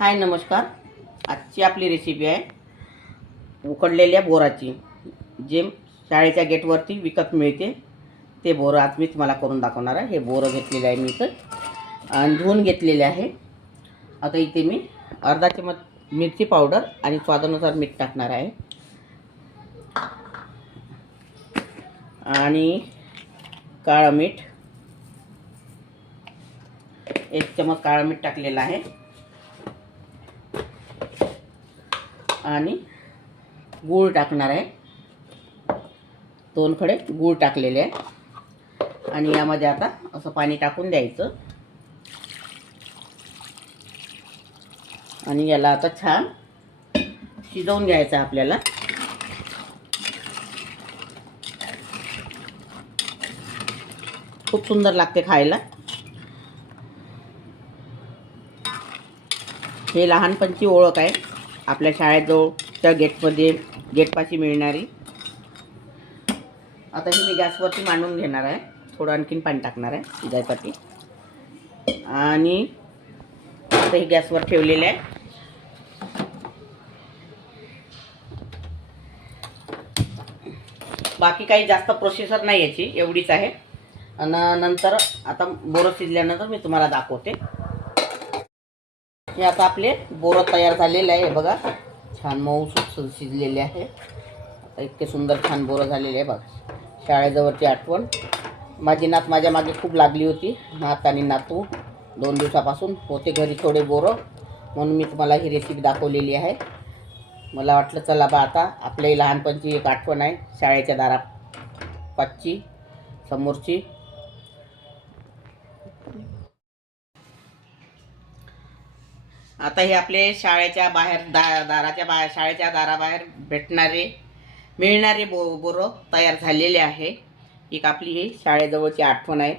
हाय नमस्कार. आजची आपली रेसिपी आहे उकडलेल्या बोराची, जे शाळेच्या गेटवरती विकत मिळते ते बोरं आज मी तुम्हाला करून दाखवणार आहे. हे बोरं घेतलेले आहे मी इथं आणि धुवून घेतलेले आहे. आता इथे मी अर्धा चमच मिरची पावडर आणि स्वादानुसार मीठ टाकणार आहे आणि काळं मीठ, 1 चमच काळं मीठ टाकलेलं आहे आणि गूळ टाकणार आहे. 2 खडे गूळ टाकलेले आहे आणि यामध्ये आता असं पाणी टाकून द्यायचं आणि याला आता छान शिजवून घ्यायचं आपल्याला. खूप सुंदर लागते खायला. हे लहानपणची ओळख आहे आपल्या शाळेजवळच्या गेटपाशी मिळणारी. आता ही मी गॅसवरती मांडून घेणार आहे. थोडं आणखीन पाणी टाकणार आहे शिजायसाठी आणि आता ही गॅसवर ठेवलेले आहे. बाकी काही जास्त प्रोसेसर नाही याची, एवढीच आहे. आणि नंतर आता बोरं शिजल्यानंतर मी तुम्हाला दाखवते. हे आता आपले बोरं तयार झालेले आहे. बघा छान मऊसूत शिजलेले आहे. आता इतके सुंदर छान बोरं झालेले आहे. बघा शाळेजवळची आठवण. माझी नात माझ्या मागे खूप लागली होती. नात आणि नातू 2 दिवसापासून होते घरी थोडे बोरं, म्हणून मी तुम्हाला ही रेसिपी दाखवलेली आहे. मला वाटलं चला बा आता आपल्याही लहानपणची एक आठवण आहे शाळेच्या दारापाचची समोरची. आता हे आपले शाळेच्या बाहेर शाळेच्या दाराबाहेर मिळणारे बोरं तयार झालेले आहे. एक आपली ही शाळेजवळची आठवण आहे.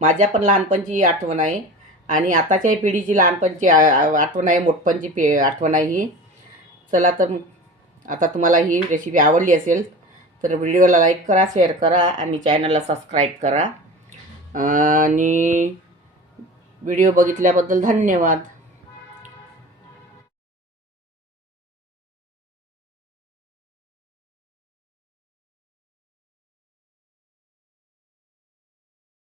माझ्या पण लहानपणची ही आठवण आहे आणि आताच्या पिढीची लहानपणची आठवण आहे, मोठपणची आठवण आहे ही. चला तर आता तुम्हाला ही रेसिपी आवडली असेल तर व्हिडिओला लाईक करा, शेअर करा आणि चॅनलला सबस्क्राईब करा आणि व्हिडिओ बघितल्याबद्दल धन्यवाद.